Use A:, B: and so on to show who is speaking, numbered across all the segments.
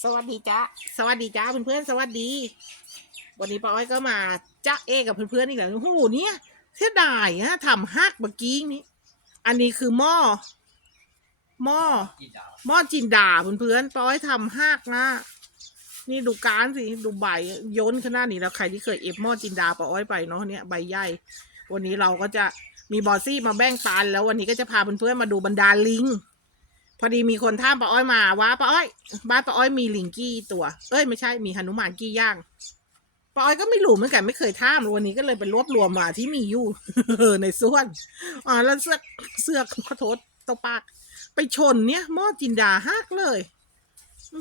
A: สวัสดีจ้าสวัสดีจ้าเพื่อนๆสวัสดี วันนี้ป้าอ้อยก็มาจ้าเอกับเพื่อนๆอีกแล้วโอ้โหเนี่ยเสียดายฮะทำฮักเมื่อกี้นี้อันนี้คือหม้อหม้อ
B: กินดาว
A: หม้อจินดาเพื่อนๆป้าอ้อยทำฮักนะนี่ดูการสิดูใบโยนขนาดนี้แล้วใครที่เคยเอฟหม้อจินดาป้าอ้อยไปเนาะเนี่ยใบใหญ่วันนี้เราก็จะมีบอสซี่มาแบ่งปันแล้ววันนี้ก็จะพาเพื่อนๆมาดูบรรดาลิง พอดีมีคนท่ามป้าอ้อยมาว่าป้าอ้อย บ้านป้าอ้อยมีลิงกี้ตัว เอ้ยไม่ใช่มีหนุมานกี้ย่างป้าอ้อยก็ไม่รู้เหมือนกันไม่เคยท่ามวันนี้ก็เลยไปรวบรวมมาที่มีอยู่ในส่วนอ่าแล้วเสือเสื้อขอโทษตวปาก ไปชนเนี่ยหม้อจินดาฮักเลย อื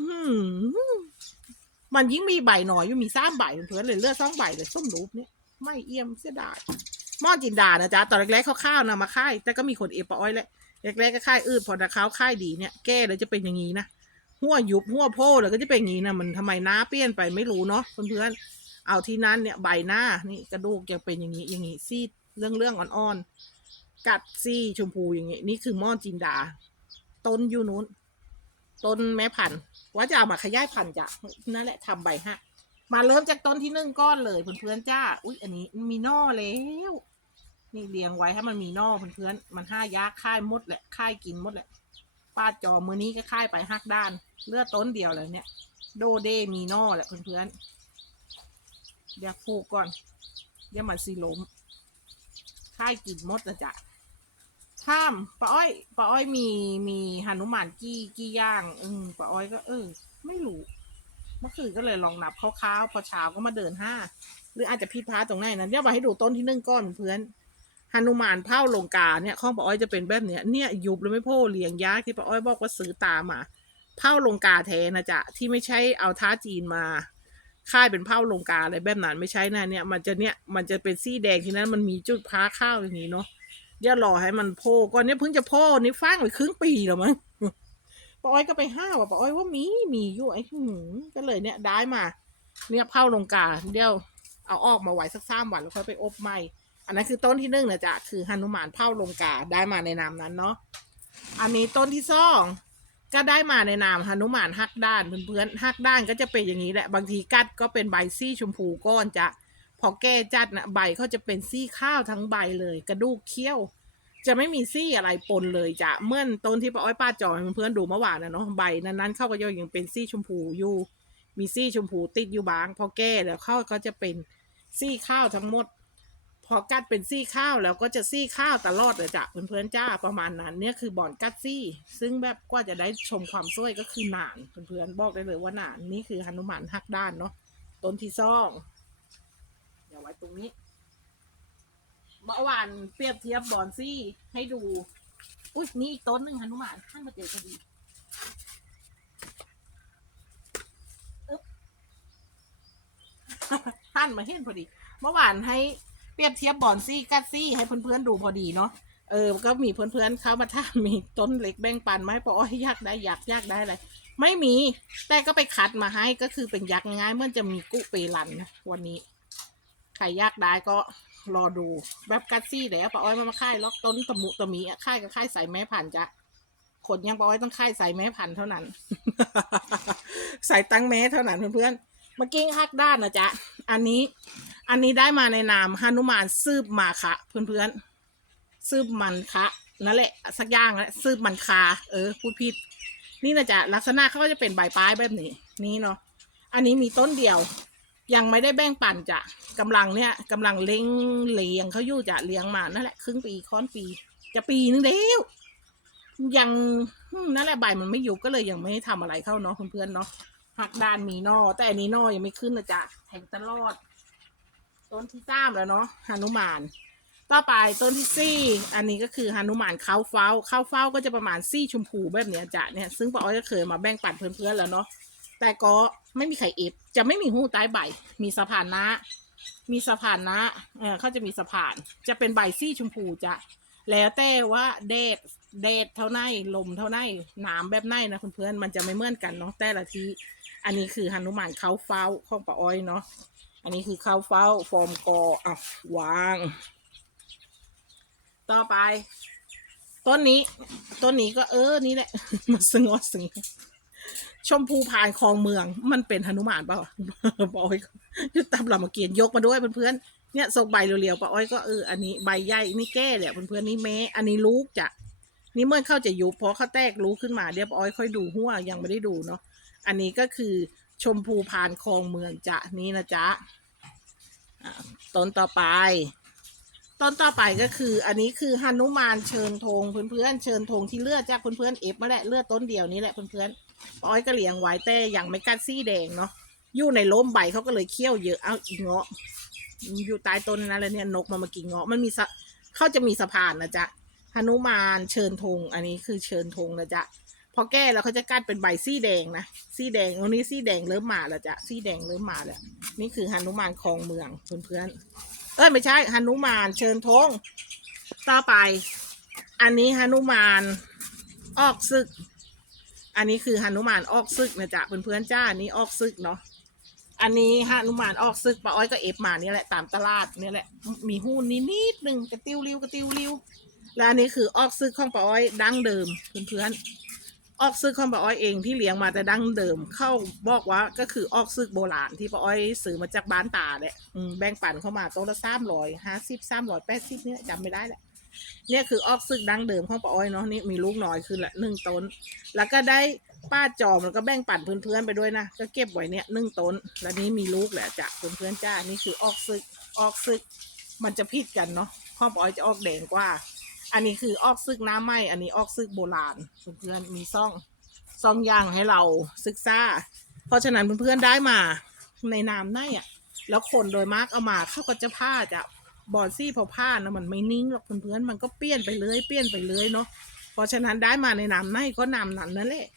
A: มันยิ่งมีใบหน่อยอยู่มีสามใบเพื่อนเลยเลือดสองใบเลยส้มรูปเนี่ยไม่เอี่ยมเสียดายหม้อจินดานะจ๊ะตอนแรกๆข้าวๆนะมาค่ายแต่ก็มีคนเอปาอ้อยแหละ แรกๆก็ค่ายอืดพอตะเขาค่ายดีเนี่ยแก้แล้วจะเป็นอย่างนี้นะหัวยุบหัวโพแล้วก็จะเป็นอย่างนี้นะมันทำไมหน้าเปลี่ยนไปไม่รู้เนาะเพื่อนๆเอาที่นั้นเนี่ยใบหน้านี่กระดูกจะเป็นอย่างนี้อย่างนี้ซีดเรื่องเรื่องอ่อนๆกัดซี่ชมพูอย่างนี้นี่คือม้อจินดา ต้นอยูนู้นต้นแม่พันธุ์ว่าจะเอามาขยายพันธุ์จ้ะนั่นแหละทำใบฮะมาเริ่มจากต้นที่หนึ่งก้อนเลยเพื่อนๆจ้า อุ๊ย อันนี้มีนอแล้ว นี่เรียงไว้ให้มันมีนอกเพื่อนมันห้ายากค่ายมดแหละค่ายกินมดแหละป้าจอมือนี้ก็ค่ายไปหักด้าน เลือดต้นเดียวเลยเนี่ย โดเดมีนอแหละเพื่อนๆเดี๋ยวผูกก่อนเดี๋ยวมันสีล้มค่ายกินมดละจ้ะข้ามป้าอ้อยป้าอ้อยมีมีหนุมานกี้กี้ย่าง อืมป้าอ้อยก็ เออ ไม่รู้เมื่อคืนก็เลยลองนับคร่าวๆพอเช้าก็มาเดินห้าหรืออาจจะผิดพลาดตรงไหนนั้นเดี๋ยวมาให้ดูต้นที่นึ่งก้อนเพื่อน ฮนุมานเผ่าลงกาเนี่ยข้องป้าอ้อยจะเป็นแบบเนี้ยเนี่ยยุบแล้วไม่โพ่เลี้ยงยากที่ป้าอ้อยบอกว่าซื้อตามมาเผ่าลงกาแท้นะจ๊ะที่ไม่ใช่เอาท้าจีนมาค่ายเป็นเผ่าลงกาอะไรแบบนั้นไม่ใช่นะเนี่ยมันจะเนี่ยมันจะเป็นสีแดงที่นั้นมันมีจุดพ้าข้าวอย่างนี้เนาะเดี๋ยวรอให้มันโพ่ก่อนเนี่ยเพิ่งจะโพ่นี่ฟังไปครึ่งปีแล้วมั้งป้าอ้อยก็ไปห้าวอะป้าอ้อยว่ามีมีอยู่ไอ้หืมก็เลยเนี่ยได้มา เนี่ยเผ่าลงกาเดี๋ยวเอาออกมาไว้สักสามวันแล้วค่อยไปอบใหม่ อันนั้นคือต้นที่หนึ่งนะจ๊ะคือฮนุมานเผ่าลงกาได้มาในนามนั้นเนาะอันนี้ต้นที่สองก็ได้มาในนามฮนุมานฮักด้านเพื่อนๆฮักด้านก็จะเป็นอย่างนี้แหละบางทีกัดก็เป็นใบซี่ชมพูก้อนจะพอแก้จัดนะใบเขาจะเป็นซี่ข้าวทั้งใบเลย กระดูกเขี้ยว จะไม่มีซี่อะไรปนเลยจ้ะเมื่อนต้นที่ป้าอ้อยป้าจอยเพื่อนๆดูเมื่อวานนะเนาะใบนั้นๆเข้าก็ยังเป็นซี่ชมพูอยู่มีซี่ชมพูติดอยู่บาง พอแก้แล้วเข้าก็จะเป็นซี่ข้าวทั้งหมด อกัดเป็นซี่ข้าวแล้วก็จะซี่ข้าวตลอดเลยจ้ะเพื่อนๆจ้าประมาณนั้นเนี่ยคือบ่อนกัดซี่ ซึ่งแบบกว่าจะได้ชมความสวยก็คือนานเพื่อนๆบอกได้เลยว่านานนี่คือหนุมานหักด้านเนาะต้นที่สองเดี๋ยวไว้ตรงนี้ เมื่อวานเปรียบเทียบบอนซี่ให้ดู อุ้ยนี่อีกต้นหนึ่งหนุมานท่านมาเจอพอดีท่านมาเห็นพอดี เมื่อวานให้ เปรียบเทียบบอนซี่กัดซี่ให้เพื่อนๆดูพอดีเนาะเออก็มีเพื่อนๆเขามาถามมีต้นเล็กแบ่งปันไหมบอกว่าอยากได้อยากยากได้อะไรไม่มี แต่ก็ไปคัดมาให้ก็คือเป็นยักษ์ง่ายเมื่อจะมีกุเปรันนะวันนี้ใครยากได้ก็รอดูแบบกัดซี่เดี๋ยวป้าอ้อยมามาค่ายล็อกต้นตะมุตะมีอะค่ายกับค่ายใส่แม่พันจ้ะคนยังป้าอ้อยต้องค่ายใส่แม่พันเท่านั้น ใส่ตั้งแม่เท่านั้นเพื่อนๆเมื่อกี้ฮักด้านนะจ๊ะอันนี้ อันนี้ได้มาในนามฮานุมานซืบมาคะเพื่อนๆซืบมันคะนั่นแหละสักอย่างนะซืบมันคา เออพูดผิด นี่นะจ๊ะลักษณะเขาก็จะเป็นใบปลายแบบนี้ นี่เนาะอันนี้มีต้นเดียว ยังไม่ได้แบ่งปันจ้ะกำลังเนี่ยกำลังเลี้ยงเลี้ยงเขาอยู่จะเลี้ยงมานั่นแหละครึ่งปีค้อนปี จะปีนึงแล้วยังนั่นแหละใบมันไม่ยุบก็เลยยังไม่ได้ทำอะไรเข้าเนาะเพื่อนๆเนาะหักด้านมีนอแต่อันนี้นอยังไม่ขึ้นนะจ๊ะแทงตลอด ต้นที่สามแล้วเนาะหนุมาน ต่อไปต้นที่สี่อันนี้ก็คือหนุมานข้าวเฝ้าข้าวเฝ้าก็จะประมาณซี่ชมพูแบบเนี้ยจ้ะเนี่ยซึ่งป้าอ้อยก็เคยมาแบ่งปันเพื่อนๆแล้วเนาะแต่ก็ไม่มีใครเอฟจะไม่มีหูใต้ใบ มีสะพานนะ มีสะพานนะเออเขาจะมีสะพาน จะเป็นใบซี่ชมพูจ้ะแล้วแต่ว่าเดดเดดเท่าไหนลมเท่าไหนหนามแบบไหนนะเพื่อนๆมันจะไม่เหมือนกันเนาะแต่ละทีอันนี้คือหนุมานเขาเฝ้าของป้าอ้อยเนาะ อันนี้คือข้าวเฝ้าฟอร์มกออะวาง ต่อไป ต้นนี้ ต้นนี้ก็เออ นี่แหละมาสงอสงชมพูพานคลองเมือง มันเป็นหนุมานเปล่าปาอ้อยก็ยุตามรามเกียรติยกมาด้วยเพื่อนๆเนี่ยส่งใบเรียวๆปาอ้อยก็เอออันนี้ใบใหญ่นี่แก้แหละเพื่อนๆนี่แม้อันนี้ลูกจะนี่เมื่อเข้าจะยุบเพราะเขาแตกลูกขึ้นมาเดี๋ยวปาอ้อยค่อยดูหัวยังไม่ได้ดูเนาะอันนี้ก็คือ ชมพูพานคลองเมืองจะนี่นะจ๊ะต้นต่อไป ต้นต่อไปก็คือ อันนี้คือหนุมานเชิญธงเพื่อนๆเชิญธงที่เลือดจากเพื่อนๆเอฟมาแหละเลือดต้นเดียวนี้แหละเพื่อนๆปอ้อยก็เหลียงไว้แต่ยังไม่กัดซี่แดงเนาะอยู่ในล้มใบเขาก็เลยเคี้ยวเยอะเอาอีเงาะ อยู่ใต้ต้นนั้นแล้วเนี่ยนกมามากินเงาะมันมีสะเขาจะมีสะพานนะจ๊ะหนุมานเชิญธงอันนี้คือเชิญธงนะจ๊ะ พอแก้แล้วเขาจะกัดเป็นใบซี่แดงนะซี่แดงตรงนี้ซี่แดงเริ่มมาแล้วจ้ะซี่แดงเริ่มมาแล้วนี่คือหนุมานคลองเมืองเพื่อนๆเอ้ยไม่ใช่หนุมานเชิญธงต่อไป อันนี้หนุมานออกศึก อันนี้คือหนุมานออกซึกนะจ๊ะเพื่อนๆจ้าอันนี้ออกซึกเนาะอันนี้หนุมานออกซึกป้าอ้อยก็เอฟมาเนี่ยแหละตามตลาดเนี่ยแหละมีหุ้นนิดนิดหนึ่งกระติ้วริ้วกระติ้วริ้วและอันนี้คือออกซึกของป้าอ้อยดั้งเดิมเพื่อนๆ ออกซึกของป้าอ้อยเองที่เลี้ยงมาแต่ดั้งเดิม เข้าบอกว่าก็คือออกซึกโบราณที่ป้าอ้อยซื้อมาจากบ้านตาแหละอืมแบ่งปันเข้ามาตัวละสามร้อยห้าสิบสามร้อยแปดสิบเนี่ยจำไม่ได้แหละ เนี่ยคือออกซึกดั้งเดิมของป้าอ้อยเนาะนี่มีลูกน้อยขึ้นละหนึ่งต้น แล้วก็ได้ป้าจอมแล้วก็แบ่งปันเพื่อนๆไปด้วยนะก็เก็บไว้เนี่ยหนึ่งต้น แล้วนี้มีลูกแหละจากเพื่อนๆจ้านี่คือออกซึกออกซึก มันจะผิดกันเนาะข้อปอยจะออกแดงกว่า อันนี้คือออกซึกน้ำไหมอันนี้ออกซึกโบราณเพื่อนๆมีซ่องซ่องย่างให้เราศึกษาเพราะฉะนั้นเพื่อนๆได้มาในนามในอะ แล้วคนโดยมากเอามาเขาก็จะผ้าจะบอดซี่พอผ้านะมันไม่นิ่งหรอกเพื่อนๆมันก็เปลี่ยนไปเรื่อยเปลี่ยนไปเรื่อยเนาะเพราะฉะนั้นได้มาในนามในก็นามนั้นนั่นแหละ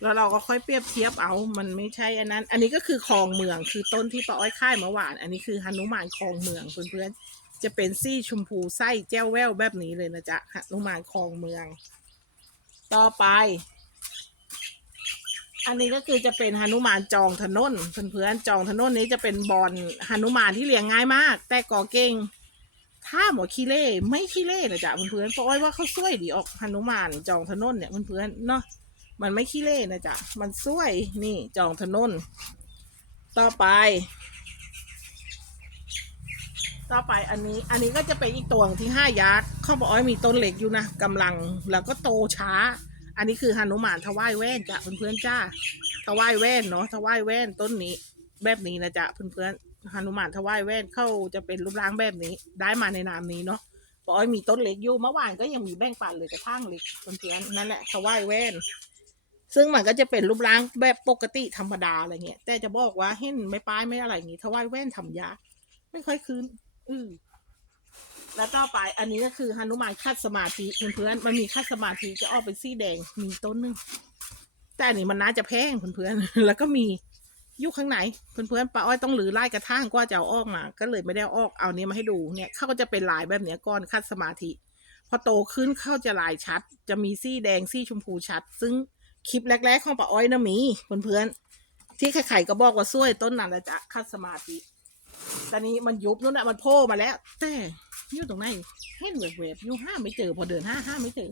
A: แล้วเราก็ค่อยเปรียบเทียบเอา มันไม่ใช่อันนั้น อันนี้ก็คือคลองเมือง คือต้นที่ป้าอ้อยค่ายเมื่อวาน อันนี้คือฮนุมานคลองเมืองเพื่อนๆ จะเป็นซี่ชมพูไส้แจ้วแววแบบนี้เลยนะจ๊ะฮนุมานคลองเมือง ต่อไป อันนี้ก็คือจะเป็นฮนุมานจองถนนเพื่อนๆจองถนนนี้จะเป็นบอลฮนุมานที่เลี้ยงง่ายมาก แต่ก่อเก่งถ้าหมอขี้เล่ไม่ขี้เล่นะจ๊ะเพื่อนๆเพราะอ้อยว่าเขาสวยดีออกฮนุมานจองถนนเนี่ยเพื่อนๆเนาะมันไม่ขี้เล่นะจ๊ะมันสวยนี่จองถนนต่อไป ต่อไปอันนี้อันนี้ก็จะเป็นอีกตัวหนึ่งที่ห้ายักษ์เขาบอกว่ามีต้นเล็กอยู่นะกำลังแล้วก็โตช้า อันนี้คือฮนุมานทวายแว่นจ้ะเพื่อนๆจ้าทวายแว่นเนาะทวายแว่นต้นนี้ แบบนี้นะจ๊ะเพื่อนๆฮนุมานทวายแว่นเข้าจะเป็นรูปร่างแบบนี้ ได้มาในนามนี้เนาะปอยมีต้นเล็กอยู่เมื่อวานก็ยังมีแบ่งปันเลยกระทั่งเล็กเพื่อนๆนั่นแหละทวายแว่นซึ่งมันก็จะเป็นรูปร่างแบบปกติธรรมดาอะไรเงี้ยแต่จะบอกว่าเห็นไม่ป้ายไม่อะไรอย่างงี้ถ้าว่าแว่นทำยาไม่ค่อยคืน อือแล้วต่อไป อันนี้ก็คือฮานุมานคัดสมาธิเพื่อนๆมันมีคัดสมาธิจะออกเป็นสีแดง มีต้นหนึงแต่อันนี้มันน่าจะแพงเพื่อนๆแล้วก็มีอยู่ข้างไหนเพื่อนๆป้าอ้อยต้องหรือไล่กระทั่งกว่าจะเอาออกมา ก็เลยไม่ได้ออกเอาเนี้ยมาให้ดูเนี่ยเขาก็จะเป็นลายแบบเนี้ยก้อนคัดสมาธิ พอโตขึ้นเข้าจะลายชัด จะมีสีแดงสีชมพูชัด ซึ่งคลิปแรกๆของป้าอ้อยนะมีเพื่อนๆที่ใครๆก็บอกว่าสวยต้นนั้นนะจะคัดสมาธิ ตอนนี้มันยุบนู่นน่ะมันโผล่มาแล้ว แต่อยู่ตรงไหนเห็นเวบๆอยู่ห้าไม่เจอ พอเดินห้าห้าไม่เจอ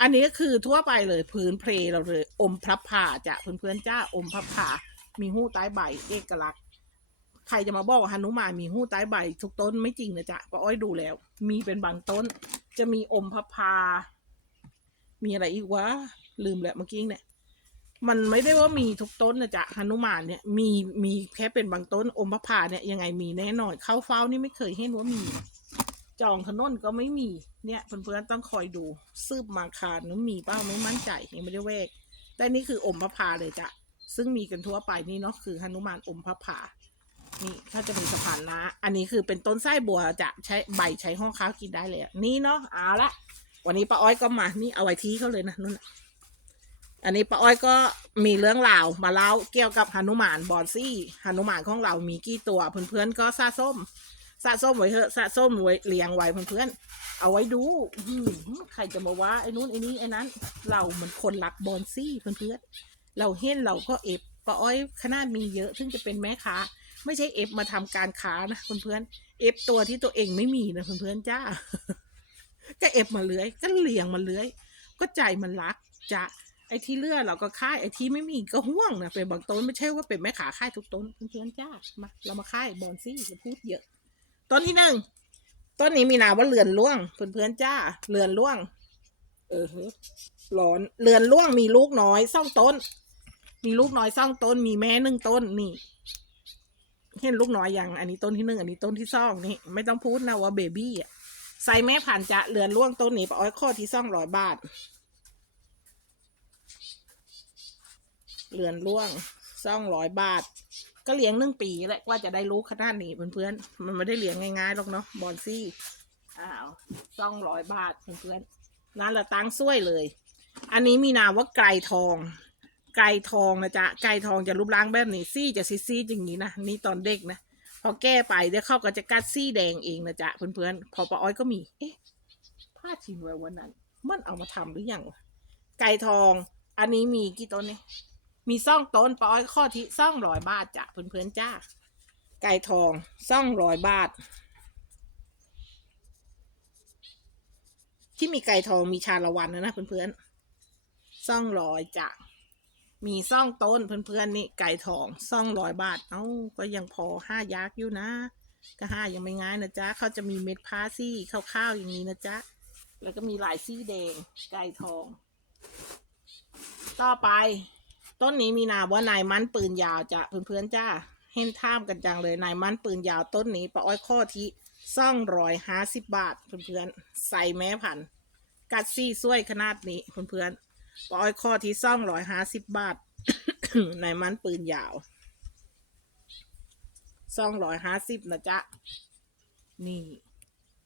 A: อันนี้ก็คือทั่วไปเลยพื้นเพลเราเลย อมพระผ่าจ้ะเพื่อนๆจ้าอมพระผ่ามีหู้ใต้ใบเอกลักษณ์ใครจะมาบอกว่าฮนุมานมีหู้ใต้ใบ ทุกต้นไม่จริงนะจ๊ะป้าอ้อยดูแล้ว มีเป็นบางต้น จะมีอมพระพา มีอะไรอีกวะลืมแหละเมื่อกี้เนี่ย มันไม่ได้ว่ามีทุกต้นนะจ๊ะฮนุมานเนี่ยมีมีแค่เป็นบางต้นอมพระพาเนี่ยยังไงมีแน่นอนเข้าเฝ้านี่ไม่เคยเห็นว่ามี จองถนนก็ไม่มีเนี่ยเพื่อนๆต้องคอยดูซืบมาคารนั้นมีเปล่าไม่มั่นใจยังไม่ได้เวก แต่นี่คืออมพระพาเลยจ้ะซึ่งมีกันทั่วไปนี่เนาะคือหนุมานอมพระพานี่ถ้าจะมีสะพานนะ อันนี้คือเป็นต้นไส้บัวจะใช้ใบใช้ห้องข้าวกินได้เลยนี่เนาะเอาละวันนี้ป้าอ้อยก็มานี่เอาไว้ทีเขาเลยนะนู่นนะ อันนี้ป้าอ้อยก็มีเรื่องราวมาเล่าเกี่ยวกับหนุมานบอนซี่หนุมานของเรามีกี่ตัวเพื่อนๆก็สะสมสะสมไว้เถอะสะสมไว้เลี้ยงไว้เพื่อนๆเอาไว้ดูใครจะมาว่าไอ้นู้นไอ้นี้ไอ้นั้น เราเหมือนคนรักบอนซี่เพื่อนๆเราเห็นเราก็เอฟป้าอ้อยขนาดมีเยอะซึ่งจะเป็นแม่ค้าไม่ใช่เอฟมาทำการค้านะเพื่อนๆเอฟตัวที่ตัวเองไม่มีนะเพื่อนๆจ้าก็เอฟมาเลื้อยก็เลี้ยงมาเลื้อย ก็ใจมันรักจะ ไอ้ที่เลือเราก็ค่ายไอ้ที่ไม่มีก็ห่วงนะเป็นบางต้นไม่ใช่ว่าเป็นแม่ขาค่ายทุกต้นเพื่อนๆจ้ามาเรามาค่ายบอนซี่จะพูดเยอะ ต้นที่หนึ่งต้นนี้มีนามว่าเรือนล่วงเพื่อนๆจ้าเรือนล่วง เออฮร้อนเรือนล่วงมีลูกน้อยสองต้น มีลูกน้อยสองต้น มีแม่หนึ่งต้นนี่เห็นลูกน้อยอย่างอันนี้ต้นที่หนึ่งอันนี้ต้นที่สองนี่ไม่ต้องพูดนะว่าเบบี้อะใส่แม่ผ่านจะเรือนล่วงต้นนี้ปอ้อยข้อที่สองร้อยบาท เรือนล่วงสองร้อยบาท ก็เลี้ยงหนึ่งปีแหละว่าจะได้ลูกขนาดนี้เพื่อนๆมันไม่ได้เลี้ยงง่ายๆหรอกเนาะบอนซี่อ้าวสองร้อยบาทเพื่อนๆนั่นละตังซ้วยเลย อันนี้มีนามว่าไก่ทอง ไก่ทองนะจ๊ะไก่ทองจะรูปร่างแบบนี้ซี่จะซีซีอย่างนี้นะนี่ตอนเด็กนะพอแก้ไปเดี๋ยวเขาก็จะกัดซี่แดงเองนะจ๊ะเพื่อนๆพอปาอ้อยก็มีเอ๊ะพลาดทิ้งไว้วันนั้น มันเอามาทำหรือยังไก่ทอง อันนี้มีกี่ต้นเนี่ย มีซ่องต้นปอ้อยข้อที่ซ่องร้อยบาทจ้ะเพื่อนๆจ้า ไก่ทองซ่องร้อยบาท ที่มีไก่ทองมีชาละวันนะนะเพื่อนๆซ่องร้อยจ้ะมีซ่องต้นเพื่อนๆนี่ไก่ทองซ่องร้อยบาท เอ้าก็ยังพอห้ายักษ์อยู่นะก็ห้ายังไม่ง่ายนะจ๊ะเขาจะมีเม็ดพาซี่ข้าวๆอย่างนี้นะจ๊ะแล้วก็มีลายซี่แดงไก่ทอง ต่อไป ต้นนี้มีนามว่านายมันปืนยาวจ้ะเพื่อนๆจ้าเห็นท่ามกันจังเลยนายมันปืนยาวต้นนี้ปะอ้อยข้อที่ซ่องร้อยห้าสิบบาทเพื่อนๆใส่แม่พันกัดซี่ซ้วยขนาดนี้เพื่อนๆปอ้อยข้อที่ซ่องร้อยห้าสิบบาทในมันปืนยาวซ่องร้อยห้าสิบนะจ๊ะนี่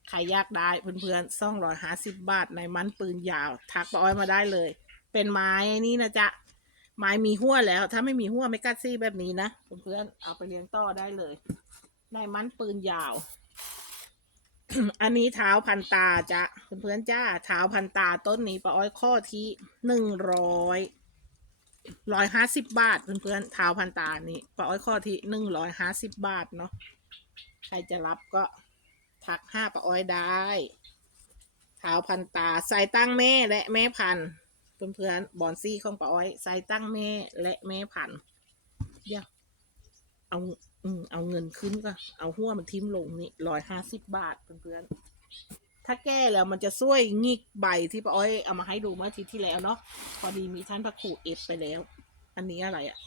A: ใครอยากได้เพื่อนๆซ่องร้อยห้าสิบบาทในมันปืนยาว ทักปอยมาได้เลย เป็นไม้นี่นะจ๊ะ ไม้มีหัวแล้ว ถ้าไม่มีหัวไม่กัดซี่แบบนี้นะเพื่อนๆเอาไปเลี้ยงต่อได้เลย ในมันปืนยาว อันนี้เท้าพันตาจ้ะเพื่อนๆจ้าเท้าพันตาต้นนี้ปะอ้อยข้อที่หนึ่งร้อยร้อยห้าสิบบาทเพื่อนๆเท้าพันตานี่ปะอ้อยข้อที่หนึ่งร้อยห้าสิบบาทเนาะใครจะรับก็ทักห้าปะอ้อยได้เท้าพันตาใส่ตั้งแม่และแม่พันธุ์ เพื่อนๆบอนซี่ของปะอ้อยใส่ตั้งแม่และแม่พันเดี๋ยวเอาอืมเอาเงินขึ้นก็เอาหัวมันทิ่มลงนี่ร้อยห้าสิบบาทเพื่อนๆถ้าแก้แล้วมันจะช่วยงิกใบที่ป้าอ้อยเอามาให้ดูเมื่ออาทิตย์ที่แล้วเนาะพอดีมีท่านพระครูเอฟไปแล้ว อันนี้อะไรอะ่ะ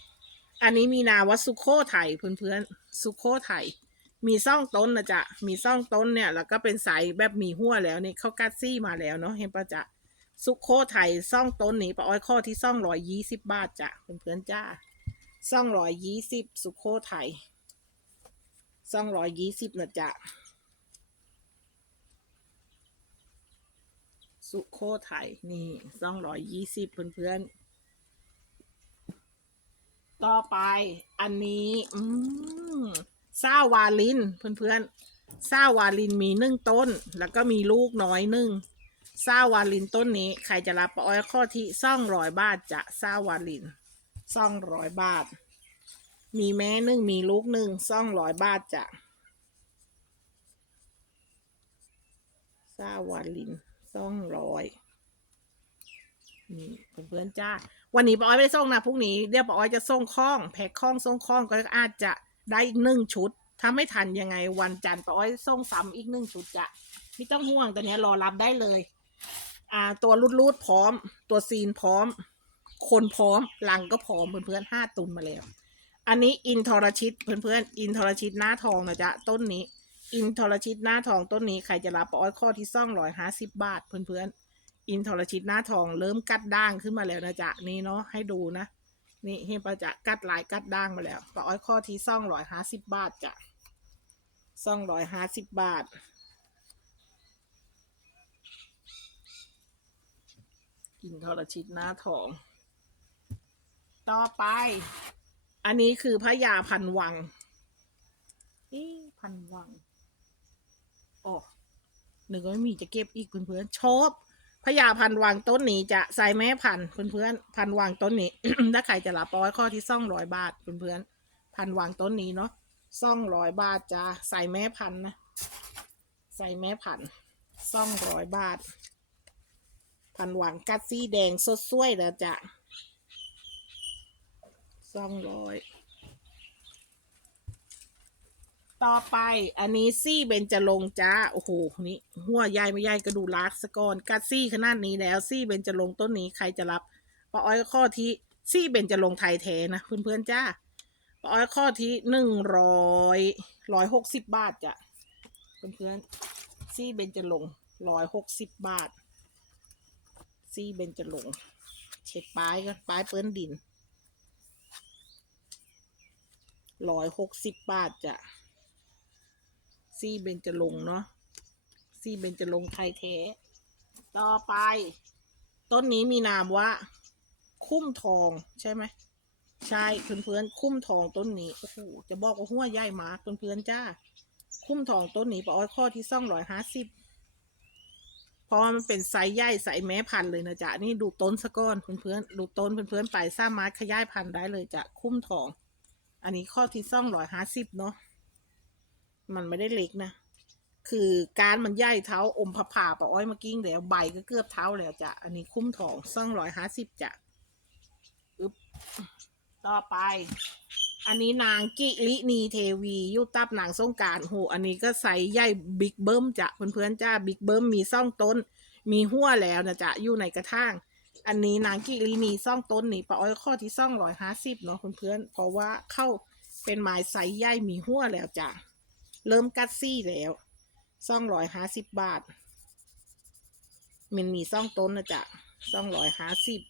A: อันนี้มีนาวัสุโคไทยเพื่อนๆสุโคไทยมีซ่องต้นนะจ๊ะ มีซ่องต้นเนี่ย แล้วก็เป็นสายแบบมีหัวแล้วนี่เข้ากัดซี่มาแล้วเนาะเห็นปะจ๊ะ สุโคไทยซ่องต้นนี้ป้าอ้อยข้อที่ซ่องร้อยยี่สิบบาทจ้ะเพื่อนๆจ้าซ่องร้อยยี่สิบสุโคไทยสองร้อยยี่สิบนะจ๊ะสุโคไทยนี่สองร้อยยี่สิบเพื่อนๆ ต่อไปอันนี้ อืมซาวาลินเพื่อนๆซาวาลินมีหนึ่งต้น แล้วก็มีลูกน้อยหนึ่ง ซาวาลินต้นนี้ ใครจะรับปะอ้อยข้อที่ซ่องร้อยบาทจะซาวาลินซ่องร้อยบาท มีแม่หนึ่งมีลูกหนึ่งซ่องร้อยบาทจะซาวาลินซ่องร้อยนี่เพื่อนๆจ้า วันนี้ป้าอ้อยไม่ได้ส่งนะพรุ่งนี้เดี๋ยวป้าอ้อยจะส่งข้อง แพ็คข้องส่งข้องก็อาจจะได้อีกหนึ่งชุด ถ้าไม่ทันยังไงวันจันทร์ป้าอ้อยส่งซ้ำอีกหนึ่งชุดจะไม่ต้องห่วงตอนนี้รอรับได้เลย อ่า ตัวรูดรูดๆพร้อม ตัวซีนพร้อม คนพร้อมลังก็พร้อมเพื่อนๆห้าตุนมาแล้ว อันนี้อินทรชิตเพื่อนๆอินทรชิตหน้าทองนะจ๊ะต้นนี้ อินทรชิตหน้าทองต้นนี้ใครจะรับปอ้อยข้อที่ซ่องร้อยห้าสิบบาทเพื่อนๆอินทรชิตหน้าทองเริ่มกัดด่างขึ้นมาแล้วนะจ๊ะนี่เนาะให้ดูนะนี่เห็นปะจะกัดลายกัดด่างมาแล้วปาอ้อยข้อที่ซ่องร้อยห้าสิบบาทจ้ะซ่องร้อยห้าสิบบาท อินทรชิตหน้าทอง ต่อไป อันนี้คือพระยาพันวังเอ๊ะพันวังอ๋อหนึ่งก็ไม่มีจะเก็บอีกเพื่อนๆชอบพญาพันวังต้นนี้จะใส่แม่พันธุ์เพื่อนๆพันวังต้นนี้ ถ้าใครจะรับปอยข้อที่ซ่องร้อยบาทเพื่อนๆพันวังต้นนี้เนาะซ่องร้อยบาทจะใส่แม่พันธุ์นะใส่แม่พันธุ์ซ่องร้อยบาท พันหวังกัดซี่แดงสดสวยแล้วจะสองร้อยต่อไปอันนี้ซี่เบนจะลงจ้า โอ้โห นี่หัวใหญ่ไม่ใหญ่กระดูลากสกอนกัดซี่ขนาดนี้แล้ว ซี่เบนจะลงต้นนี้ใครจะรับป้าอ้อยข้อที่ซี่เบนจะลงไทยแท้นะ เพื่อนๆจ้าป้าอ้อยข้อที่หนึ่งร้อยร้อยหกสิบบาทจ้ะ เพื่อนๆซี่เบนจะลงร้อยหกสิบบาท ซี่เบนจะลงเช็ดปลายกันปลายเปิ้นดินร้อยหกสิบบาทจ้ะซี่เบนจะลงเนาะซี่เบนจะลงไทยแท้ ต่อไป ต้นนี้มีนามว่า คุ้มทองใช่ไหมใช่เพื่อนๆคุ้มทองต้นนี้โอ้โหจะบอกว่าหัวใหญ่มากเพื่อนๆจ้า คุ้มทองต้นนี้ปออ้อยข้อที่ซ่องร้อยห้าสิบ เพราะว่ามันเป็นไซส์ใหญ่ไซส์แม้พันธุ์เลยนะจ๊ะนี่ดูต้นสะก้อนเพื่อนๆดูต้นเพื่อนๆไปสามารถขยายพันธุ์ได้เลยจ้ะคุ้มทอง อันนี้ข้อที่ซ่องร้อยห้าสิบเนาะมันไม่ได้เล็กนะคือการมันใหญ่เท้าอมผาผ่าปะอ้อยมากิ้งแล้วใบก็เกือบเท้าแล้วจ้ะอันนี้คุ้มทองซ่องร้อยห้าสิบจ้ะอึบต่อไป อันนี้นางกิลินีเทวียุตับนางสงการโหอันนี้ก็ใส่ใหญ่บิ๊กเบิ้มจ้ะเพื่อนๆจ้าบิ๊กเบิ้มมีซ่องต้น มีหัวแล้วนะจ๊ะอยู่ในกระถางอันนี้นางกิลีนีซ่องต้นนี่ปะอ้อยข้อที่ซ่องร้อยห้าสิบเนาะเพื่อนๆเพราะว่าเข้าเป็นไม้ไซส์ใหญ่มีหัวแล้วจ้ะเริ่มกัดซี่แล้วซ่องร้อยห้าสิบบาท มันมีซ่องต้นนะจ๊ะซ่องร้อยห้าสิบ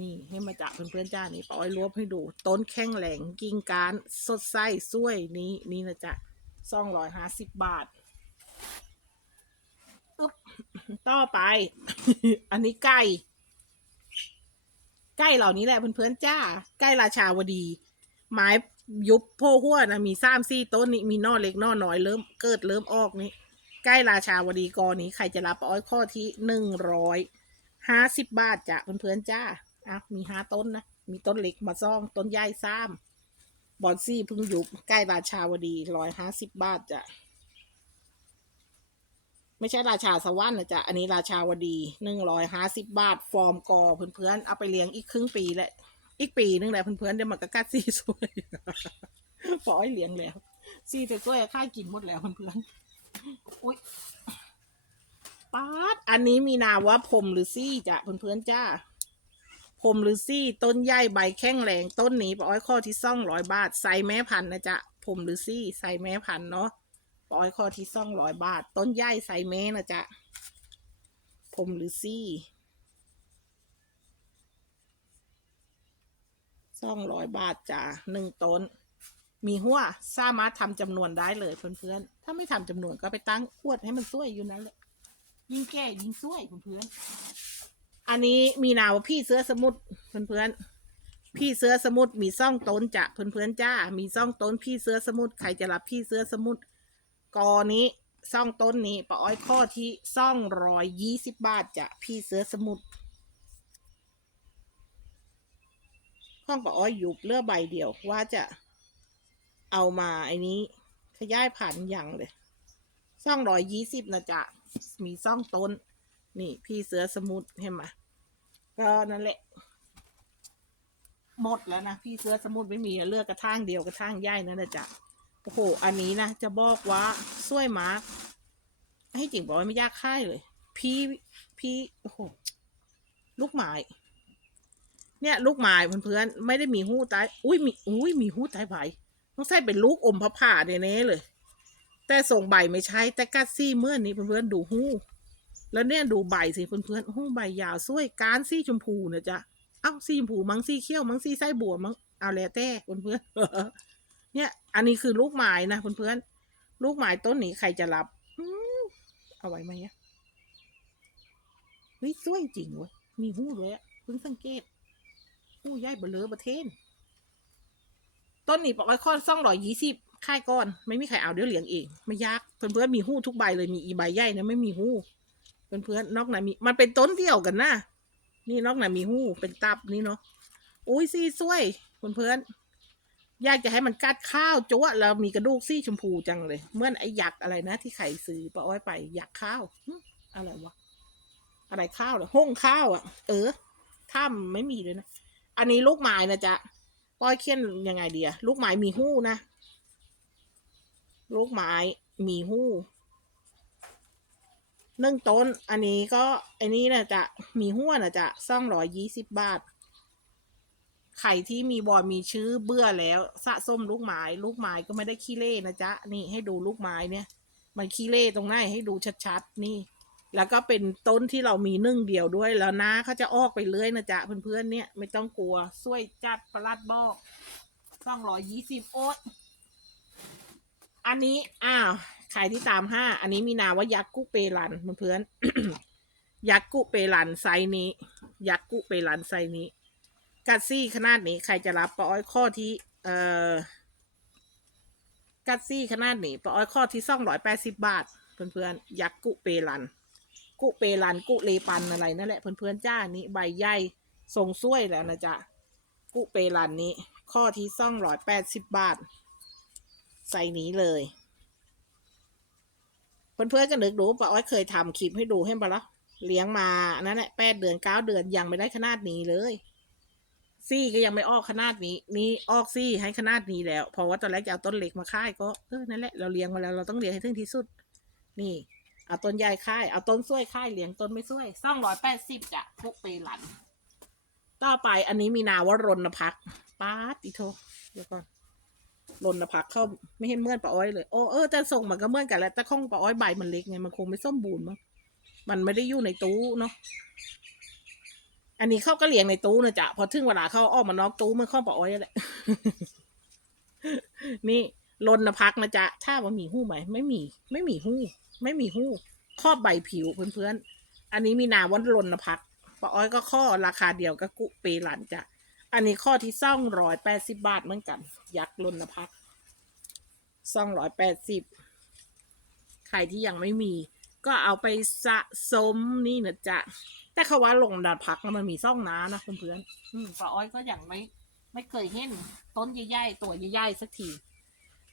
A: นี่ให้มาจากเพื่อนๆจ้านี่ปะอ้อยรวบให้ดู ต้นแข้งแหลงกิ่งการสดใสสวยนี้นี่นะจ๊ะซ่องร้อยห้าสิบบาทอึ๊บต่อไป อันนี้ไก่ ไก่เหล่านี้แหละเพื่อนๆจ้า ไก่ราชาวดี ไม้ยุบโพหัวนะมีสามสี่ต้นนี่มีนอเล็กนอน้อยเริ่มเกิดเริ่มออกนี่ใกล้ราชาวดีกอนี้ใครจะรับอ้อยข้อที่หนึ่งร้อยห้าสิบบาทจ้ะเพื่อนๆจ้า อะมีห้าต้นนะ มีต้นเล็กมาซ่อง ต้นใหญ่ซ้ำบอนซี่เพึ่งยุบใกล้ราชาวดีร้อยห้าสิบบาทจ้ะ ไม่ใช่ราชาสวรรค์นะจ๊ะ อันนี้ราชาวดีหนึ่งร้อยห้าสิบบาท ฟอร์มกอเพื่อนๆ เอาไปเลี้ยงอีกครึ่งปีแหละ อีกปีนึงแหละเพื่อนๆเดี๋ยวมันก็กัดซี่สวยปล่อยเลี้ยงแล้วซี่แต่สวยค่ายกินหมดแล้วเพื่อนๆอุ้ยป๊าดอันนี้มีนาว่าพรมหรือซี่จ้ะเพื่อนๆจ้า พรมหรือซี่ต้นใหญ่ใบแข้งแรงต้นนี้ปอ้อยข้อที่ซ่องร้อยบาทใส่แม่พันนะจ๊ะพรมหรือซี่ใส่แม่พันเนาะปอ้อยข้อที่ซ่องร้อยบาท ต้นใหญ่ใส่แม่นะจ๊ะพรมหรือซี่สองร้อยบาทจ้ะหนึ่งต้น มีหัวสามารถทำจำนวนได้เลยเพื่อนๆถ้าไม่ทำจำนวนก็ไปตั้งขวดให้มันสวยอยู่นั่นแหละยิ่งแก่ยิ่งสวยเพื่อนๆ อันนี้มีนามว่าพี่เสื้อสมุทรเพื่อนๆ พี่เสื้อสมุทรมีซ่องต้นจ้ะเพื่อนๆจ้า มีซ่องต้นพี่เสื้อสมุทรใครจะรับพี่เสื้อสมุทรกอนี้ซ่องต้นนี้ปะอ้อยข้อที่ซ่องร้อยยี่สิบบาทจ้ะพี่เสื้อสมุทรห้องปออ้อยหยุบเลือใบเดียวว่าจะเอามาไอ้นี้ขยายผ่านย่างเลยซ่องร้อยยี่สิบนะจ๊ะมีซ่องต้น นี่พี่เสือสมุทรเห็นไหมก็นั่นแหละ หมดแล้วนะพี่เสือสมุทรไม่มีเลือกกระทั่งเดียวกระทั่งใหญ่นั่นนะจ๊ะโอ้โห อันนี้นะจะบอกว่าสวยมากให้จริงบอกว่าไม่ยากค่ายเลย พี่พี่โอ้โหลูกไม้เนี่ยลูกไม้เพื่อนๆไม่ได้มีหู้ตายอุ้ยมีอุ้ยมีหู้ตายใบต้องใส่เป็นลูกอมพระผ่าแน่เลย แต่ส่งใบไม่ใช่แต่กัดซี่เมื่อนี้เพื่อนๆดูหู้ แล้วเนี่ยดูใบสิเพื่อนๆหู้ใบยาวสวยการซีชมพูนะจ๊ะเอ้าซีชมพูมั้งซีเขี้ยวมั้งซีไส้บัวมั้งเอาแล้วแต่เพื่อนๆเนี่ย อันนี้คือลูกไม้นะเพื่อนๆลูกไม้ต้นนี้ใครจะรับอเอาไว้ไหมเนี่ยเฮ้ยสวยจริงเว้ยมีหู้ด้วยอะเพิ่งสังเกตผู้ใหญ่เบลอประเทศต้นนี้ปอกไอ้ข้อซ่องร้อยยี่สิบค่ายก้อน ไม่มีใครเอาเดี๋ยวเหลียงเอง ไม่ยากเพื่อนเพื่อนมีหู้ทุกใบเลยมีอีใบใหญ่นะไม่มีหู้ เพื่อนเพื่อนๆนอกนั้นมี มันเป็นต้นเดียวกันนะนี่นอกนั้นมีหู้เป็นตับนี่เนาะอุ้ยซี่สวยเพื่อนเพื่อนๆอยากจะให้มันกัดข้าวจั๊วแล้วมีกระดูกซี่ชมพูจังเลยเหมื่อนไอ้ยักอะไรนะ ที่ไข่ซื้อปะอ้อยไปยักข้าวอะไรวะอะไรข้าวเหรอห้องข้าวอะ เออถ้าไม่มีเลยนะอันนี้ลูกไม้นะจ๊ะป้อยเขียนยังไงเดียลูกไม้มีหู้นะ ลูกไม้มีหู้ หนึ่งต้น อันนี้ก็อันนี้นะจะมีหัวนะจะซ่องร้อยยี่สิบบาท ไข่ที่มีบอลมีชื้อเบื่อแล้วสะส้มลูกไม้ลูกไม้ก็ไม่ได้ขี้เล่นะจ๊ะ นี่ให้ดูลูกไม้เนี่ย มันขี้เล่ตรงไหนให้ดูชัดๆนี่ แล้วก็เป็นต้นที่เรามีนึ่งเดียวด้วยแล้วนะเขาจะออกไปเรื่อยนะจ๊ะเพื่อนๆเนี่ยไม่ต้องกลัวช่วยจัดประลัดบอกสองร้อยยี่สิบโอ๊ตอันนี้อ้าว ใครที่ตามห้า อันนี้มีนามว่ายักษ์กุเปรันเพื่อนยักษ์กุเปรันไซนี้ ยักษ์กุเปรันไซนี้ กัดซี่ขนาดนี้ ใครจะรับปอ้อยข้อที่ เอ่อ กัดซี่ขนาดนี้ปอ้อยข้อที่สองร้อยแปดสิบบาท เพื่อนๆ ยักษ์กุเปรัน กุเปรัน กุเลปันอะไรนั่นแหละเพื่อนๆจ้านี้ใบใหญ่ทรงสวยแล้วนะจ๊ะ กุเปรันนี้ ข้อที่สองร้อยแปดสิบบาทใส่นี้เลย เพื่อนๆก็นึกดูป้าอ้อยเคยทำคลิปให้ดูให้ปะละเลี้ยงมานั่นแหละแปดเดือนเก้าเดือนยังไม่ได้ขนาดนี้เลย ซี่ก็ยังไม่ออกขนาดนี้ นี่ออกซี่ให้ขนาดนี้แล้ว เพราะว่าตอนแรกจะเอาต้นเล็กมาค่ายก็เออนั่นแหละเราเลี้ยงมาแล้วเราต้องเลี้ยงให้ถึงที่สุด นี่เอาต้นใหญ่ค่ายเอาต้นส้วยค่ายเลี้ยงต้นไม่ส้วยสองร้อยแปดสิบจ้ะพวกเปรัน ต่อไปอันนี้มีนาว่ารณพักป้าดอีโทเดี๋ยวก่อน รณพักเข้าไม่เห็นเมื่อนปะอ้อยเลย โอ้เออจะส่งมันก็เมื่อนกันแล้วแต่ข้องปะอ้อยใบมันเล็กไงมันคงไม่ส้มบูรณ์มั้งมันไม่ได้อยู่ในตู้เนาะอันนี้เขาก็เลี้ยงในตู้นะจ๊ะพอถึงเวลาเขาออกมานอกตู้มันข้องปะอ้อยแหละนี่รณพักนะจ๊ะถ้าว่ามีหู้ไหมไม่มี ไม่มีหู้ ไม่มีหู้ครอบใบผิวเพื่อนๆอันนี้มีนามว่ารณพักปะอ้อยก็ข้อราคาเดียวกับกุเปรันจ้ะ อันนี้ข้อที่ซ่องร้อยแปดสิบบาทเหมือนกัน ยักษ์รณพักซ่องร้อยแปดสิบใครที่ยังไม่มี ก็เอาไปสะสมนี่นะจ๊ะแต่เขาว่าลงดาดพักแล้วมันมีซ่องน้านะเพื่อนๆอืมปะอ้อยก็ยังไม่ไม่เคยเห็น ต้นใหญ่ๆตัวใหญ่ๆสักที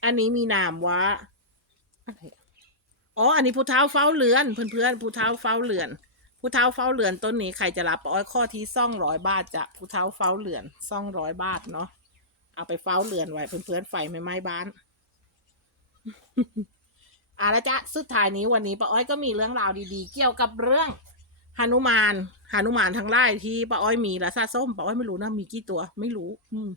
A: อันนี้มีนามว่าอะไรอะอ๋อ อันนี้ผู้เท้าเฝ้าเรือน เพื่อนๆผู้เท้าเฝ้าเรือน ผู้เท้าเฝ้าเรือนต้นนี้ใครจะรับปอ้อยข้อที่ซ่องร้อยบาทจะผู้เท้าเฝ้าเรือนซ่องร้อยบาทเนาะเอาไปเฝ้าเรือนไว้เพื่อนๆไฟไม่ไหม้บ้านเอาละจ๊ะสุดท้ายนี้วันนี้ป้าอ้อยก็มีเรื่องราวดีๆ เกี่ยวกับเรื่องหนุมานหนุมานทั้งไล่ที่ป้าอ้อยมีและซาส้มป้าอ้อยไม่รู้นะมีกี่ตัวไม่รู้ อืม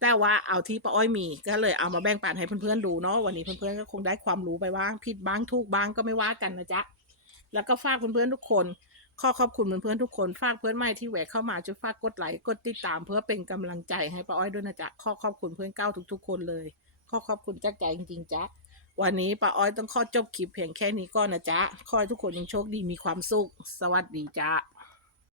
A: แต่ว่าเอาที่ป้าอ้อยมีก็เลยเอามาแบ่งปันให้เพื่อนๆดูเนาะวันนี้เพื่อนๆก็คงได้ความรู้ไปบ้างผิดบ้างถูกบ้างก็ไม่ว่ากันนะจ๊ะแล้วก็ฝากเพื่อนๆทุกคน ขอขอบคุณเพื่อนๆทุกคนฝากเพื่อนใหม่ที่แหวกเข้ามาช่วยฝากกดไลค์กดติดตามเพื่อเป็นกำลังใจให้ป้าอ้อยด้วยนะจ๊ะขอขอบคุณเพื่อนเก้าทุก ๆ คนเลยขอขอบคุณจากใจจริงๆจ๊ะวันนี้ป้าอ้อยต้องขอจบคลิปเพียงแค่นี้ก่อนนะจ๊ะขอให้ทุกคนยังโชคดีมีความสุข สวัสดีจ้า